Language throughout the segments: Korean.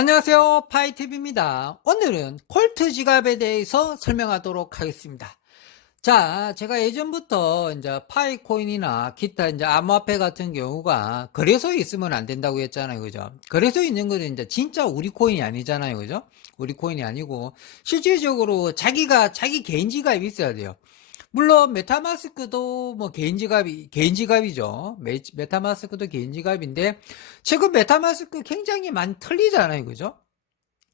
안녕하세요. 파이팁입니다. 오늘은 콜트 지갑에 대해서 설명하도록 하겠습니다. 자, 제가 예전부터 이제 파이코인이나 기타 이제 암호화폐 같은 경우가 거래소에 있으면 안 된다고 했잖아요. 그죠? 거래소에 있는 거는 이제 진짜 우리 코인이 아니잖아요. 그죠? 우리 코인이 아니고 실질적으로 자기 개인 지갑이 있어야 돼요. 물론 메타마스크도 뭐 개인 지갑이죠. 메타마스크도 개인 지갑인데 최근 메타마스크 굉장히 많이 털리잖아요. 그죠?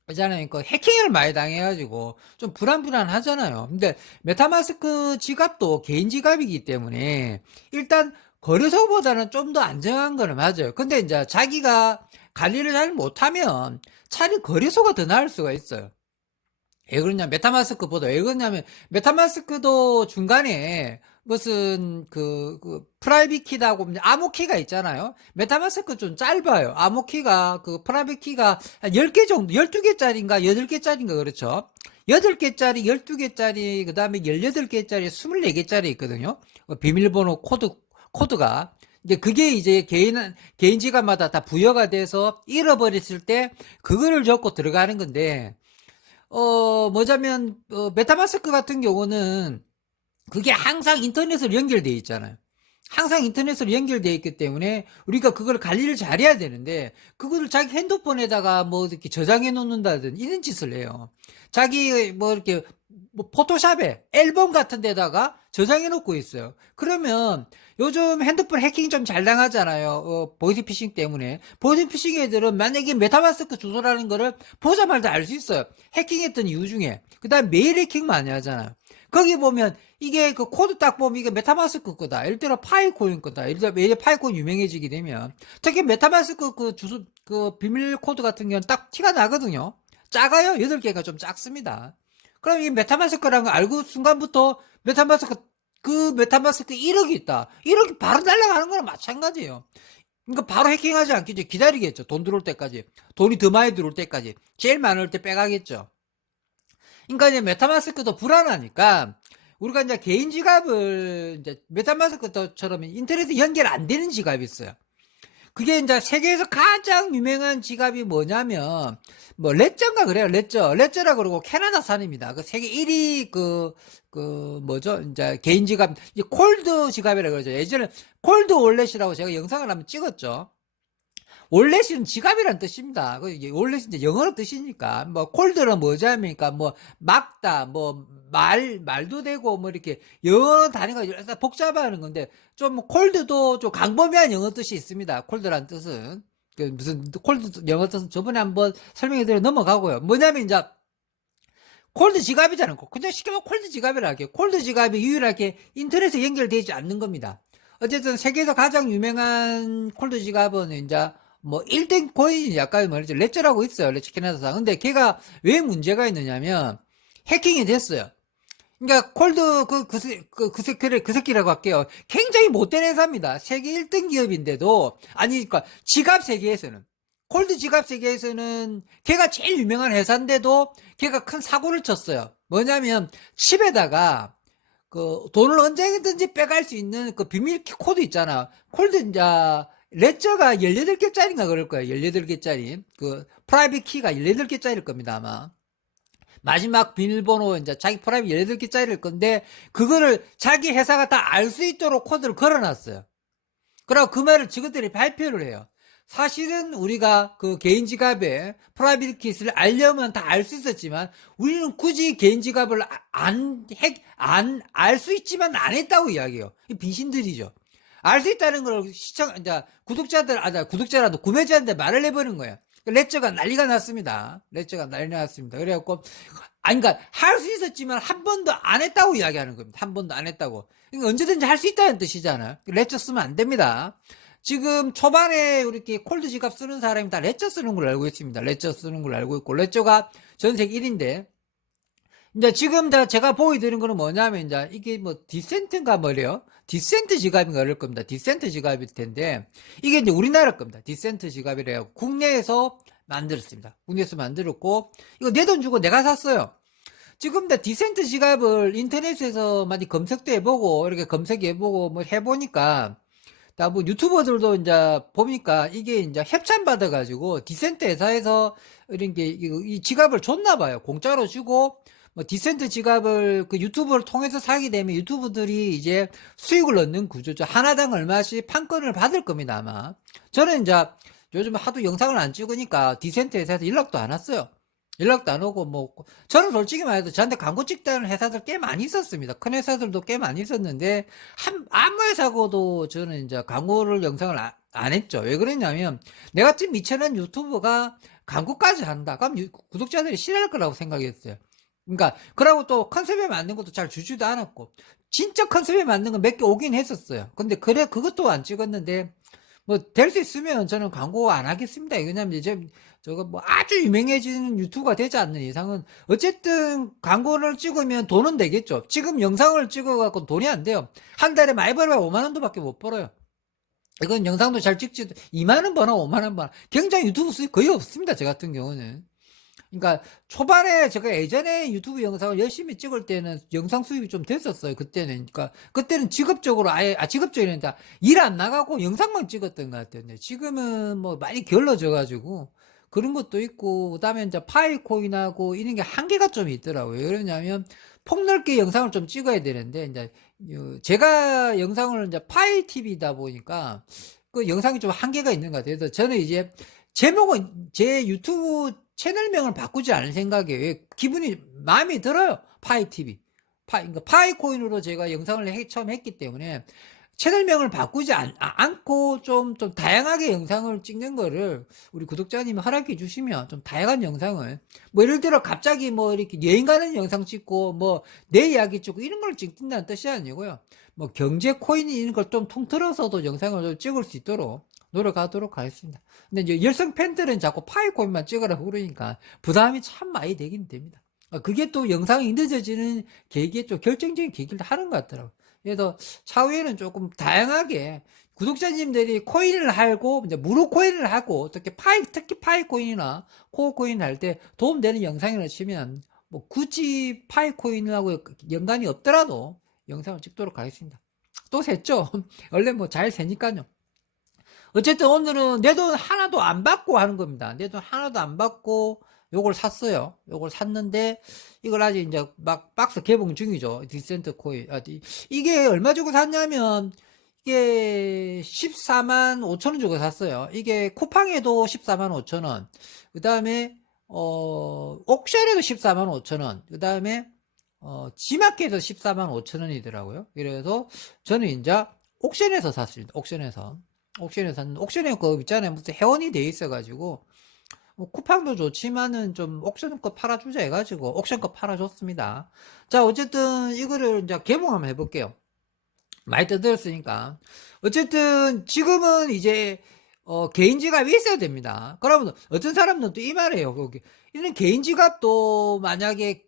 그잖아요. 그 해킹을 많이 당해가지고 좀 불안하잖아요. 근데 메타마스크 지갑도 개인 지갑이기 때문에 일단 거래소보다는 좀 더 안정한 거는 맞아요. 근데 이제 자기가 관리를 잘 못하면 차라리 거래소가 더 나을 수가 있어요. 왜 그러냐, 메타마스크보다. 왜 그러냐면, 메타마스크도 중간에 무슨 프라이빗 키라고 암호키가 있잖아요. 메타마스크 좀 짧아요. 암호키가, 프라이빗 키가 한 10개 정도, 12개짜리인가, 8개짜리인가, 그렇죠. 8개짜리, 12개짜리, 그 다음에 18개짜리, 24개짜리 있거든요. 비밀번호 코드가. 이제 그게 이제 개인 지갑마다 다 부여가 돼서 잃어버렸을 때, 그거를 적고 들어가는 건데, 뭐냐면, 메타마스크 같은 경우는 그게 항상 인터넷으로 연결되어 있잖아요. 항상 인터넷으로 연결되어 있기 때문에 우리가 그걸 관리를 잘해야 되는데, 그거를 자기 핸드폰에다가 뭐 이렇게 저장해 놓는다든 이런 짓을 해요. 자기 뭐 이렇게 뭐 포토샵에 앨범 같은 데다가 저장해 놓고 있어요. 그러면 요즘 핸드폰 해킹 좀 잘 당하잖아요. 보이스피싱 때문에. 보이스피싱 애들은 만약에 메타마스크 주소라는 거를 보자마자 알 수 있어요. 해킹했던 이유 중에. 그 다음 메일 해킹 많이 하잖아요. 거기 보면 이게 그 코드 딱 보면 이게 메타마스크 거다. 예를 들어 파이코인 거다. 예를 들어 파이코인 유명해지게 되면 특히 메타마스크 그 주소 그 비밀 코드 같은 경우는 딱 티가 나거든요. 작아요. 8개가 좀 작습니다. 그럼 이 메타마스크라는 거 알고 순간부터 메타마스크 1억이 있다. 1억이 바로 날아가는 거랑 마찬가지예요. 그러니까 바로 해킹하지 않겠죠. 기다리겠죠. 돈 들어올 때까지. 돈이 더 많이 들어올 때까지. 제일 많을 때 빼가겠죠. 그러니까 이제 메타마스크도 불안하니까 우리가 이제 개인 지갑을 이제 메타마스크처럼 인터넷에 연결 안 되는 지갑이 있어요. 그게 이제 세계에서 가장 유명한 지갑이 뭐냐면 뭐 레저인가 그래요. 레저라 그러고 캐나다산입니다. 그 세계 1위 뭐죠? 이제 개인 지갑, 이제 콜드 지갑이라 그러죠. 예전에 콜드 월렛이라고 제가 영상을 한번 찍었죠. 월렛은 지갑이란 뜻입니다. 월렛이 이제 영어로 뜻이니까, 뭐, 콜드는 뭐냐면니까, 뭐, 막다, 뭐, 말도 되고, 뭐, 이렇게, 영어 단위가 복잡하는 건데, 좀, 콜드도 좀 강범위한 영어 뜻이 있습니다. 콜드란 뜻은. 무슨, 콜드 영어 뜻은 저번에 한번 설명해드려 넘어가고요. 뭐냐면, 이제, 콜드 지갑이잖아요. 그냥 쉽게 말하면 콜드 지갑이라 할게요. 콜드 지갑이 유일하게 인터넷에 연결되지 않는 겁니다. 어쨌든 세계에서 가장 유명한 콜드 지갑은 이제 뭐 1등 코인이 약간 말이죠. 레저라고 있어요. 레저 캐나다산. 근데 걔가 왜 문제가 있느냐면 해킹이 됐어요. 그러니까 콜드 그 새끼라고 할게요. 굉장히 못된 회사입니다. 세계 1등 기업인데도 아니 그러니까 지갑 세계에서는 콜드 지갑 세계에서는 걔가 제일 유명한 회사인데도 걔가 큰 사고를 쳤어요. 뭐냐면 칩에다가 그 돈을 언제든지 빼갈 수 있는 그 비밀 코드 있잖아. 콜드 이제 레저가 18개짜리인가 그럴 거예요. 18개짜리. 그 프라이빗 키가 18개짜리일 겁니다, 아마. 마지막 비밀번호 이제 자기 프라이빗 18개짜리일 건데 그거를 자기 회사가 다 알 수 있도록 코드를 걸어놨어요. 그리고 그 말을 직원들이 발표를 해요. 사실은 우리가 그 개인 지갑에 프라이빗 키를 알려면 다 알 수 있었지만 우리는 굳이 개인 지갑을 알 수 있지만 안 했다고 이야기해요. 빙신들이죠. 알 수 있다는 걸 이제 구독자라도 구매자한테 말을 해버린 거예요. 레저가 난리가 났습니다. 레저가 난리가 났습니다. 그래갖고, 아니, 그러니까, 할 수 있었지만 한 번도 안 했다고 이야기하는 겁니다. 한 번도 안 했다고. 그러니까 언제든지 할 수 있다는 뜻이잖아요. 레저 쓰면 안 됩니다. 지금 초반에 이렇게 콜드 지갑 쓰는 사람이 다 레저 쓰는 걸로 알고 있습니다. 레저 쓰는 걸로 알고 있고, 레저가 전 세계 1인데, 이제 지금 제가 보여드린 거는 뭐냐면, 이제 이게 뭐 디센트인가 뭐래요? 디센트 지갑인가 그럴 겁니다. 디센트 지갑일 텐데, 이게 이제 우리나라 겁니다. 디센트 지갑이래요. 국내에서 만들었습니다. 국내에서 만들었고, 이거 내 돈 주고 내가 샀어요. 지금 다 디센트 지갑을 인터넷에서 많이 검색도 해보고, 이렇게 검색해보고, 뭐 해보니까, 나 뭐 유튜버들도 이제 보니까 이게 이제 협찬 받아가지고 디센트 회사에서 이런 게 이 지갑을 줬나 봐요. 공짜로 주고 뭐 디센트 지갑을 그 유튜브를 통해서 사게 되면 유튜브들이 이제 수익을 얻는 구조죠. 하나당 얼마씩 판권을 받을 겁니다, 아마. 저는 이제 요즘 하도 영상을 안 찍으니까 디센트 회사에서 연락도 안 왔어요. 연락도 안 오고 뭐 저는 솔직히 말해도 저한테 광고 찍다는 회사들 꽤 많이 있었습니다. 큰 회사들도 꽤 많이 있었는데 아무 회사고도 저는 이제 광고를 영상을 안 했죠. 왜 그랬냐면 내 같은 미천한 유튜버가 광고까지 한다. 그럼 구독자들이 싫어할 거라고 생각했어요. 그러니까 그러고 또 컨셉에 맞는 것도 잘 주지도 않았고 진짜 컨셉에 맞는 건 몇 개 오긴 했었어요. 근데 그래 그것도 안 찍었는데 뭐 될 수 있으면 저는 광고 안 하겠습니다. 왜냐면 이제 저거 뭐 아주 유명해지는 유튜브가 되지 않는 이상은 어쨌든 광고를 찍으면 돈은 되겠죠. 지금 영상을 찍어갖고 돈이 안 돼요. 한 달에 많이 벌어야 5만 원도밖에 못 벌어요. 이건 영상도 잘 찍지도 2만 원 버나 5만 원 버나 굉장히 유튜브 수익 거의 없습니다. 저 같은 경우는. 그러니까 초반에 제가 예전에 유튜브 영상을 열심히 찍을 때는 영상 수입이 좀 됐었어요. 그때는. 그러니까 그때는 직업적으로 아예 직업적이란다. 일 안 나가고 영상만 찍었던 것 같아요. 근데 지금은 뭐 많이 게을러져 가지고 그런 것도 있고 그다음에 이제 파이코인하고 이런 게 한계가 좀 있더라고요. 왜 그러냐면 폭넓게 영상을 좀 찍어야 되는데 이제 제가 영상을 이제 파이 TV다 보니까 그 영상이 좀 한계가 있는 것 같아요. 그래서 저는 이제 제목은 제 유튜브 채널명을 바꾸지 않을 생각이에요. 기분이 마음에 들어요. 파이 TV. 그러니까 파이코인으로 제가 영상을 처음 했기 때문에 채널명을 바꾸지 않고 좀 다양하게 영상을 찍는 거를 우리 구독자님이 허락해 주시면 좀 다양한 영상을 뭐 예를 들어 갑자기 뭐 이렇게 여행 가는 영상 찍고 뭐 내 이야기 찍고 이런 걸 찍는다는 뜻이 아니고요. 뭐 경제 코인 이런 걸 좀 통틀어서도 영상을 좀 찍을 수 있도록 노력하도록 하겠습니다. 근데 이제 열성 팬들은 자꾸 파이코인만 찍으라고 그러니까 부담이 참 많이 되긴 됩니다. 그게 또 영상이 늦어지는 계기에 좀 결정적인 계기를 하는 것 같더라고요. 그래서 차후에는 조금 다양하게 구독자님들이 코인을 하고 이제 무료 코인을 하고 특히 파이코인이나 코어코인을 할 때 도움되는 영상을 치면 뭐 굳이 파이코인하고 연관이 없더라도 영상을 찍도록 하겠습니다. 또 샜죠? 원래 뭐 잘 새니까요. 어쨌든 오늘은 내 돈 하나도 안 받고 하는 겁니다. 내 돈 하나도 안 받고 요걸 샀어요. 요걸 샀는데 이걸 아직 이제 막 박스 개봉 중이죠. 디센트 코인. 이게 얼마 주고 샀냐면 이게 14만 5천 원 주고 샀어요. 이게 쿠팡에도 14만 5천 원. 그다음에 옥션에도 14만 5천 원. 그다음에 지마켓에도 14만 5천 원이더라고요. 그래서 저는 이제 옥션에서 샀습니다. 옥션에서 샀는데 옥션에 그 있잖아요. 무슨 회원이 돼 있어가지고 쿠팡도 좋지만은 좀 옥션 거 팔아주자 해가지고 옥션 거 팔아줬습니다. 자, 어쨌든 이거를 이제 개봉 한번 해볼게요. 많이 떠들었으니까. 어쨌든 지금은 이제 개인 지갑이 있어야 됩니다. 그러면 어떤 사람들은 또 이 말이에요. 이런 개인 지갑도 만약에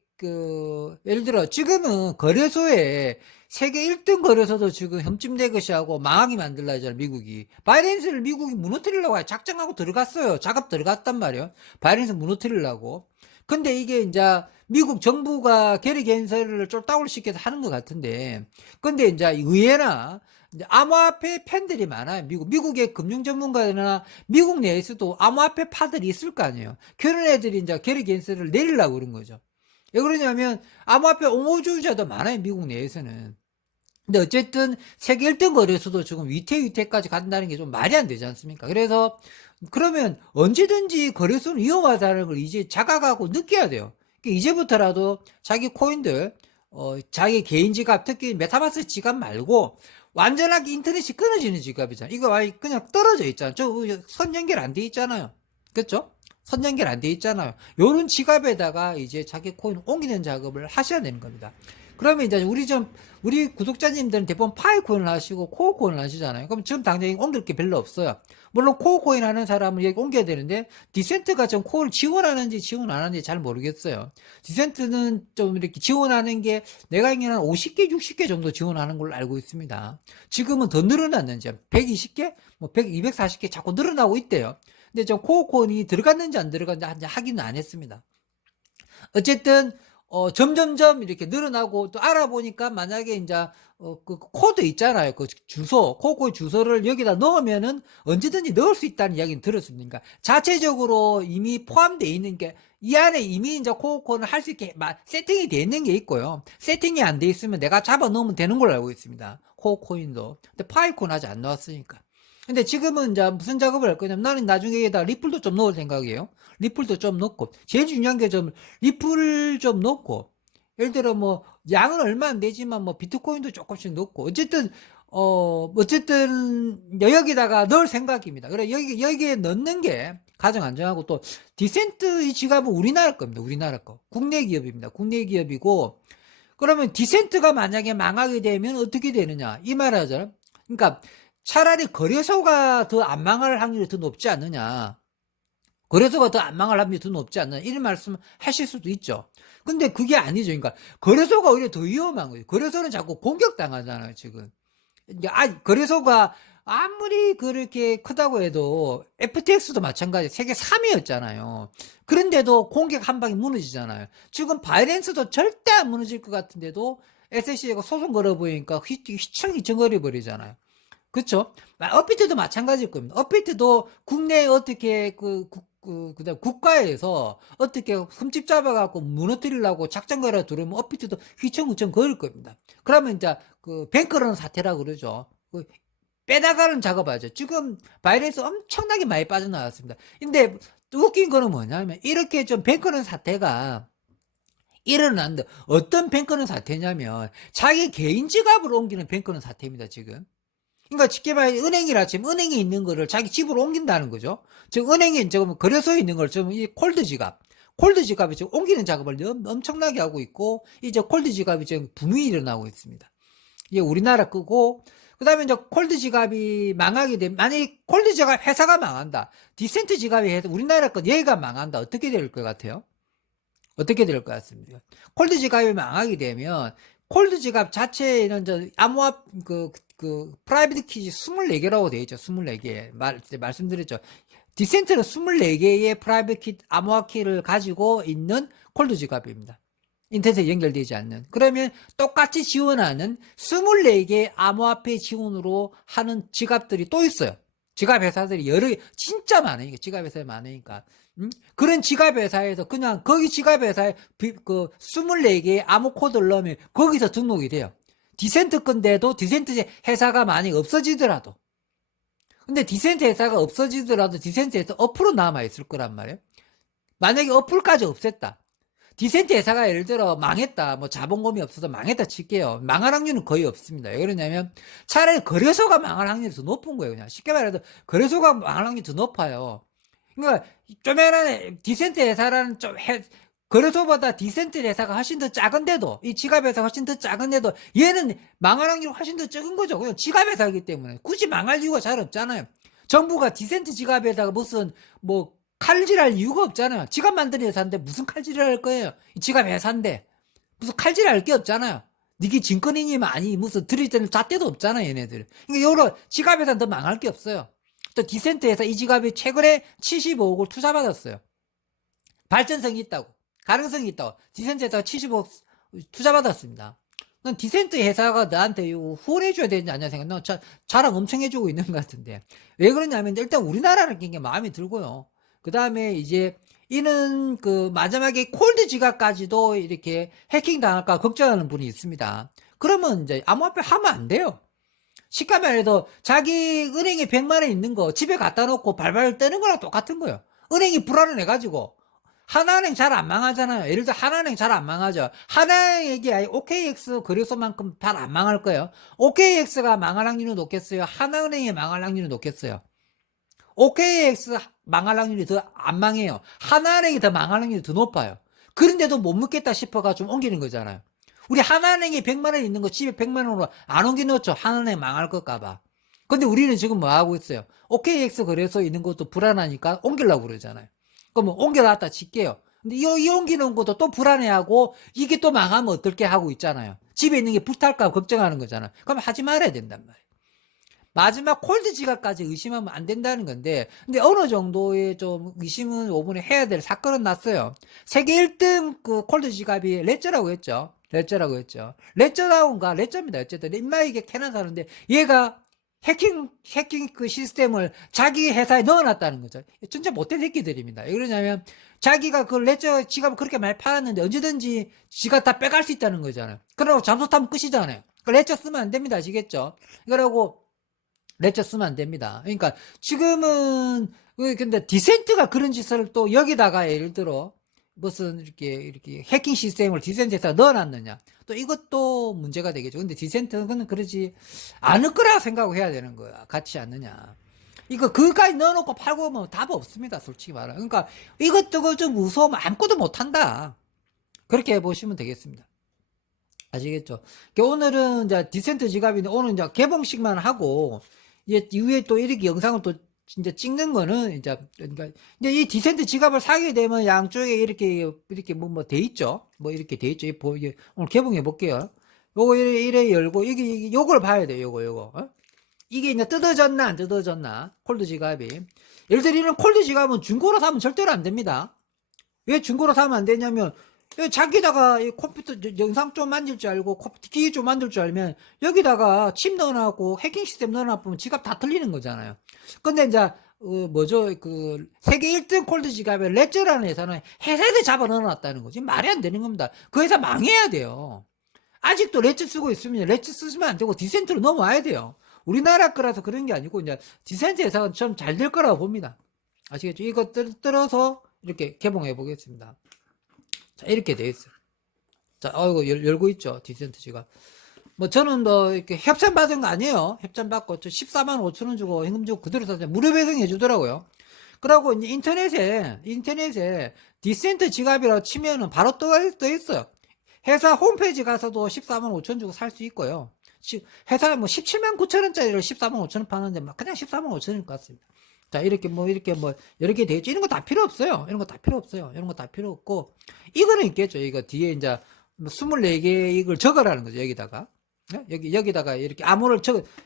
예를 들어 지금은 거래소에 세계 1등 거래소도 지금 흠집내것이 하고 망하게 만들라 하잖아요, 미국이. 바이낸스를 미국이 무너뜨리려고 작정하고 들어갔어요. 작업 들어갔단 말이에요. 바이낸스 무너뜨리려고. 근데 이게 이제 미국 정부가 계리 겐세를 쫄따구를 시켜서 하는 것 같은데, 근데 이제 의회나 암호화폐 팬들이 많아요. 미국의 금융 전문가나 미국 내에서도 암호화폐 파들이 있을 거 아니에요. 그런 애들이 이제 계리 겐세를 내리려고 그런 거죠. 왜 그러냐면 암호화폐 옹호주의자도 많아요. 미국 내에서는. 근데 어쨌든 세계 1등 거래소도 지금 위태까지 간다는 게 좀 말이 안 되지 않습니까? 그래서 그러면 언제든지 거래소는 위험하다는 걸 이제 자각하고 느껴야 돼요. 그러니까 이제부터라도 자기 코인들 자기 개인 지갑 특히 메타마스 지갑 말고 완전하게 인터넷이 끊어지는 지갑이잖아요. 이거 그냥 떨어져 있잖아요. 선 연결 안 돼 있잖아요. 그렇죠? 선 연결 안 돼 있잖아요. 요런 지갑에다가 이제 자기 코인 옮기는 작업을 하셔야 되는 겁니다. 그러면 이제 우리 구독자님들은 대부분 파이코인을 하시고 코어코인을 하시잖아요. 그럼 지금 당장 옮길 게 별로 없어요. 물론 코어코인 하는 사람은 여기 옮겨야 되는데 디센트가 좀 코어를 지원하는지 지원 안 하는지 잘 모르겠어요. 디센트는 좀 이렇게 지원하는 게 내가 알기로는 50개, 60개 정도 지원하는 걸로 알고 있습니다. 지금은 더 늘어났는지 120개, 뭐 240개 자꾸 늘어나고 있대요. 근데 저 코어코인이 들어갔는지 안 들어갔는지 확인은 안 했습니다. 어쨌든 점점점 이렇게 늘어나고 또 알아보니까 만약에 이제 그 코드 있잖아요. 그 주소, 코드 주소를 여기다 넣으면은 언제든지 넣을 수 있다는 이야기는 들었습니다. 자체적으로 이미 포함되어 있는 게 이 안에 이미 이제 코드는 할 수 있게 세팅이 되어 있는 게 있고요. 세팅이 안 되어 있으면 내가 잡아 넣으면 되는 걸로 알고 있습니다. 코인도. 근데 파이콘 아직 안 나왔으니까. 근데 지금은 이제 무슨 작업을 할 거냐면 나는 나중에 여기다 리플도 좀 넣을 생각이에요. 리플도 좀 넣고 제일 중요한 게 좀 리플 좀 넣고 예를 들어 뭐 양은 얼마 안 되지만 뭐 비트코인도 조금씩 넣고 어쨌든 여기다가 넣을 생각입니다. 그래 여기에 넣는 게 가장 안전하고 또 디센트 이 지갑은 우리나라 겁니다. 우리나라 거. 국내 기업입니다. 국내 기업이고 그러면 디센트가 만약에 망하게 되면 어떻게 되느냐 이 말하잖아요. 그러니까 차라리 거래소가 더 안 망할 확률이 더 높지 않느냐. 거래소가 더 안 망할 확률이 더 높지 않느냐. 이런 말씀 하실 수도 있죠. 근데 그게 아니죠. 그러니까 거래소가 오히려 더 위험한 거예요. 거래소는 자꾸 공격당하잖아요, 지금. 거래소가 아무리 그렇게 크다고 해도 FTX도 마찬가지 세계 3위였잖아요. 그런데도 공격 한 방에 무너지잖아요. 지금 바이낸스도 절대 안 무너질 것 같은데도 SEC가 소송 걸어보니까 휘청휘청거려 버리잖아요. 그쵸? 업비트도 마찬가지일 겁니다. 업비트도 국내 어떻게 그다음 국가에서 어떻게 흠집 잡아갖고 무너뜨리려고 작전 걸어 들으면 업비트도 휘청휘청 거릴 겁니다. 그러면 이제 그 뱅크런 사태라고 그러죠. 빼나가는 작업하죠. 지금 바이낸스 엄청나게 많이 빠져나왔습니다. 근데 웃긴 거는 뭐냐면 이렇게 좀 뱅크런 사태가 일어났는데 어떤 뱅크런 사태냐면 자기 개인 지갑을 옮기는 뱅크런 사태입니다. 지금. 그러니까 쉽게 말해 은행이라 지금 은행에 있는 거를 자기 집으로 옮긴다는 거죠. 즉 은행에 지금 거래소에 있는 걸 지금 이 콜드 지갑이 지금 옮기는 작업을 엄청나게 하고 있고 이제 콜드 지갑이 지금 붐이 일어나고 있습니다. 이게 우리나라 거고 그다음에 이제 콜드 지갑이 망하게 되면 만약에 콜드 지갑 회사가 망한다. 디센트 지갑이 해서 우리나라 건 얘가 망한다. 어떻게 될 것 같아요? 어떻게 될 것 같습니다. 콜드 지갑이 망하게 되면 콜드 지갑 자체에는 암호화 프라이빗 키지 24개라고 되어 있죠. 24개. 말씀드렸죠. 디센트는 24개의 프라이빗 키 암호화 키를 가지고 있는 콜드 지갑입니다. 인터넷에 연결되지 않는. 그러면 똑같이 지원하는 24개의 암호화폐 지원으로 하는 지갑들이 또 있어요. 지갑 회사들이 진짜 많으니까, 지갑 회사에 많으니까. 그런 지갑 회사에서 그냥 거기 지갑 회사에 24개의 암호 코드를 넣으면 거기서 등록이 돼요. 디센트 건데도 디센트 회사가 많이 없어지더라도. 근데 디센트 회사가 없어지더라도 디센트 회사 어플은 남아있을 거란 말이에요. 만약에 어플까지 없앴다. 디센트 회사가 예를 들어 망했다. 뭐 자본금이 없어서 망했다 칠게요. 망할 확률은 거의 없습니다. 왜 그러냐면 차라리 거래소가 망할 확률이 더 높은 거예요. 그냥 쉽게 말해서 거래소가 망할 확률이 더 높아요. 그러니까 쪼매난 디센트 회사라는 거래소보다 디센트 회사가 훨씬 더 작은데도 이 지갑 회사가 훨씬 더 작은데도 얘는 망할 확률이 훨씬 더 적은 거죠. 그냥 지갑 회사이기 때문에 굳이 망할 이유가 잘 없잖아요. 정부가 디센트 지갑에다가 무슨 뭐 칼질할 이유가 없잖아요. 지갑 만드는 회사인데 무슨 칼질을 할 거예요? 지갑 회사인데 무슨 칼질할 게 없잖아요. 니게 증권인이면 아니 무슨 들을 때는 잣대도 없잖아 얘네들. 그러니까 여러 지갑 회사는 더 망할 게 없어요. 또 디센트 회사 이 지갑이 최근에 75억을 투자받았어요. 발전성이 있다고 가능성이 있다고 디센트 회사가 75억 투자받았습니다. 난 디센트 회사가 나한테 후원해줘야 되지 않냐 생각. 난 자랑 엄청 해주고 있는 것 같은데 왜 그러냐면 일단 우리나라는 게 마음에 들고요. 그 다음에 이제 이는 마지막에 콜드 지갑까지도 이렇게 해킹 당할까 걱정하는 분이 있습니다. 그러면 이제 암호화폐 하면 안 돼요. 쉽게 말해도 자기 은행에 100만 원 있는 거 집에 갖다 놓고 발발 떠는 거랑 똑같은 거예요. 은행이 불안해가지고 하나은행 잘 안 망하잖아요. 예를 들어 하나은행 잘 안 망하죠. 하나은행이 OKX 거래소만큼 잘 안 망할 거예요. OKX가 망할 확률이 높겠어요? 하나은행이 망할 확률이 높겠어요? OKX 망할 확률이 더 안 망해요. 하나은행이 더 망할 확률이 더 높아요. 그런데도 못 묻겠다 싶어가지고 옮기는 거잖아요. 우리 하나은행에 100만 원 있는 거 집에 100만 원으로 안 옮겨놓죠. 하나은행 망할 것까봐. 근데 우리는 지금 뭐 하고 있어요? OKX 거래소에 있는 것도 불안하니까 옮기려고 그러잖아요. 그러면 옮겨놨다 칠게요. 근데 이 옮기는 것도 또 불안해하고 이게 또 망하면 어떨게 하고 있잖아요. 집에 있는 게 불탈까 걱정하는 거잖아요. 그럼 하지 말아야 된단 말이에요. 마지막 콜드 지갑까지 의심하면 안 된다는 건데, 근데 어느 정도의 좀 의심은 요번에 해야 될 사건은 났어요. 세계 1등 그 콜드 지갑이 레저라고 했죠. 레저라고 했죠. 레저라고인가? 레저입니다. 어쨌든 인마이게 캐나다는데 얘가 해킹 그 시스템을 자기 회사에 넣어놨다는 거죠. 진짜 못된 새끼들입니다. 왜 그러냐면 자기가 그 레저 지갑을 그렇게 많이 팔았는데 언제든지 지갑 다 빼갈 수 있다는 거잖아요. 그러고 잠수 타면 끝이잖아요. 그 레저 쓰면 안 됩니다. 아시겠죠? 그러고 레저 쓰면 안 됩니다. 그러니까 지금은 근데 디센트가 그런 짓을 또 여기다가 예를 들어 무슨 이렇게 해킹 시스템을 디센트에다 넣어놨느냐, 또 이것도 문제가 되겠죠. 근데 디센트는 그러지 않을 거라 생각을 해야 되는 거야. 같지 않느냐. 이거 그까지 넣어놓고 팔고 뭐 답 없습니다. 솔직히 말하. 그러니까 이것저것 좀 무서우면 아무것도 못한다. 그렇게 해보시면 되겠습니다. 아시겠죠? 오늘은 이제 디센트 지갑인데 오늘 이제 개봉식만 하고 이제 이후에 또 이렇게 영상을 또 진짜 찍는 거는 이제 그러니까 이제 이 디센트 지갑을 사게 되면 양쪽에 이렇게 뭐 돼 있죠. 뭐 이렇게 돼 있죠. 이게 오늘 개봉해 볼게요. 요거 이래 열고 이게 요걸 봐야 돼요. 요거. 어? 이게 이제 뜯어졌나 안 뜯어졌나, 콜드 지갑이. 예를 들어 이런 콜드 지갑은 중고로 사면 절대로 안 됩니다. 왜 중고로 사면 안 되냐면 자기다가 이 컴퓨터 영상 좀 만들 줄 알고 컴퓨터 기기 좀 만들 줄 알면 여기다가 칩 넣어놨고 해킹 시스템 넣어놨으면 지갑 다 틀리는 거잖아요. 근데 이제 뭐죠, 그 세계 1등 콜드 지갑에 레저라는 회사는 회사에 잡아 넣어놨다는 거지. 말이 안 되는 겁니다. 그 회사 망해야 돼요. 아직도 레저 쓰고 있으면 레저 쓰시면 안 되고 디센트로 넘어와야 돼요. 우리나라 거라서 그런 게 아니고 이제 디센트 회사가 좀 잘 될 거라고 봅니다. 아시겠죠? 이거 뜯어서 이렇게 개봉해 보겠습니다. 자, 이렇게 돼 있어요. 자, 이거 열고 있죠. 디센트 지갑. 뭐 저는 뭐 이렇게 협찬 받은 거 아니에요. 협찬 받고 저 14만 5천 원 주고 현금 주고 그대로 사서 무료 배송해 주더라고요. 그러고 이제 인터넷에 디센트 지갑이라고 치면은 바로 떠 있어요. 회사 홈페이지 가서도 14만 5천 주고 살 수 있고요. 회사에 뭐 17만 9천 원짜리를 14만 5천 원 파는데 막 그냥 14만 5천 원일 것 같습니다. 자, 이렇게 여러 개 되어 있죠. 이런 거 다 필요 없어요. 이런 거 다 필요 없어요. 이런 거 다 필요 없고, 이거는 있겠죠. 이거 뒤에 이제 24개 이걸 적으라는 거죠. 여기다가. 여기다가 이렇게 암호를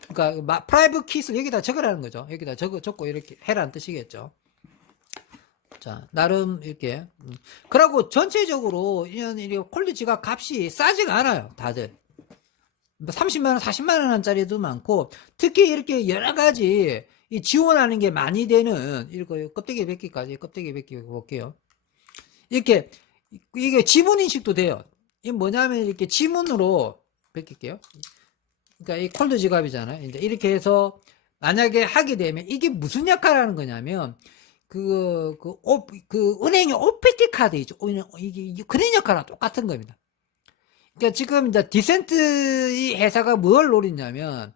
그러니까 프라이빗 키를 여기다 적으라는 거죠. 여기다 적고 이렇게 해라는 뜻이겠죠. 자, 나름 이렇게. 그러고 전체적으로 이런 콜드 지갑 값이 싸지가 않아요. 다들. 30만원, 40만원짜리도 많고, 특히 이렇게 여러 가지 지원하는 게 많이 되는, 이거 껍데기 벗기까지, 껍데기 벗기 볼게요. 이렇게, 이게 지문인식도 돼요. 이게 뭐냐면 이렇게 지문으로 벗길게요. 그러니까 이 콜드 지갑이잖아요. 이제 이렇게 해서 만약에 하게 되면 이게 무슨 역할을 하는 거냐면, 은행의 OPT 카드 있죠. 이게 그런 역할이랑 똑같은 겁니다. 그러니까 지금 이제 디센트 이 회사가 뭘 노리냐면,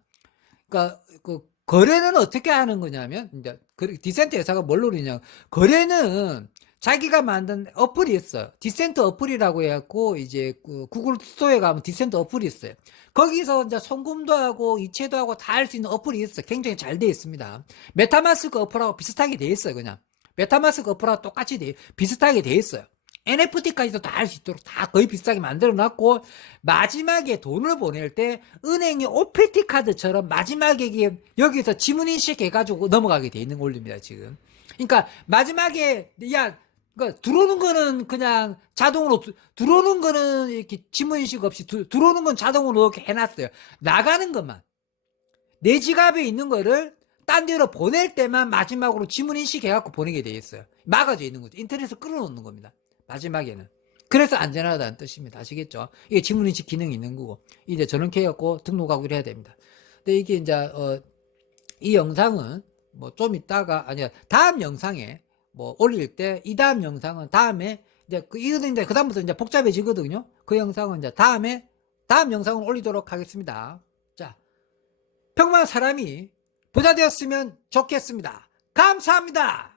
그러니까 그 거래는 어떻게 하는 거냐면, 이제 디센트 회사가 뭘 노리냐, 거래는 자기가 만든 어플이 있어요. 디센트 어플이라고 해갖고 이제 그 구글 스토어에 가면 디센트 어플이 있어요. 거기서 이제 송금도 하고 이체도 하고 다 할 수 있는 어플이 있어요. 굉장히 잘 되어 있습니다. 메타마스크 어플하고 비슷하게 되어 있어요. 그냥 메타마스크 어플하고 똑같이 비슷하게 되어 있어요. NFT까지도 다 할 수 있도록 다 거의 비슷하게 만들어 놨고, 마지막에 돈을 보낼 때 은행의 OPT 카드처럼 마지막에 여기서 지문인식 해가지고 넘어가게 돼 있는 원리입니다, 지금. 그러니까 마지막에 그러니까 들어오는 거는 그냥 자동으로 들어오는 거는 이렇게 지문인식 없이 들어오는 건 자동으로 이렇게 해놨어요. 나가는 것만, 내 지갑에 있는 거를 딴 데로 보낼 때만 마지막으로 지문인식 해갖고 보내게 돼 있어요. 막아져 있는 거죠. 인터넷에서 끌어놓는 겁니다. 마지막에는. 그래서 안전하다는 뜻입니다. 아시겠죠? 이게 지문인식 기능이 있는 거고, 이제 저렇게 해갖고 등록하고 이래야 됩니다. 근데 이게 이제, 이 영상은 뭐 좀 이따가, 아니야, 다음 영상에 뭐 올릴 때, 이 다음 영상은 다음에, 이거는 이제 그다음부터 이제 복잡해지거든요. 그 영상은 이제 다음 영상을 올리도록 하겠습니다. 자, 평범한 사람이 부자 되었으면 좋겠습니다. 감사합니다.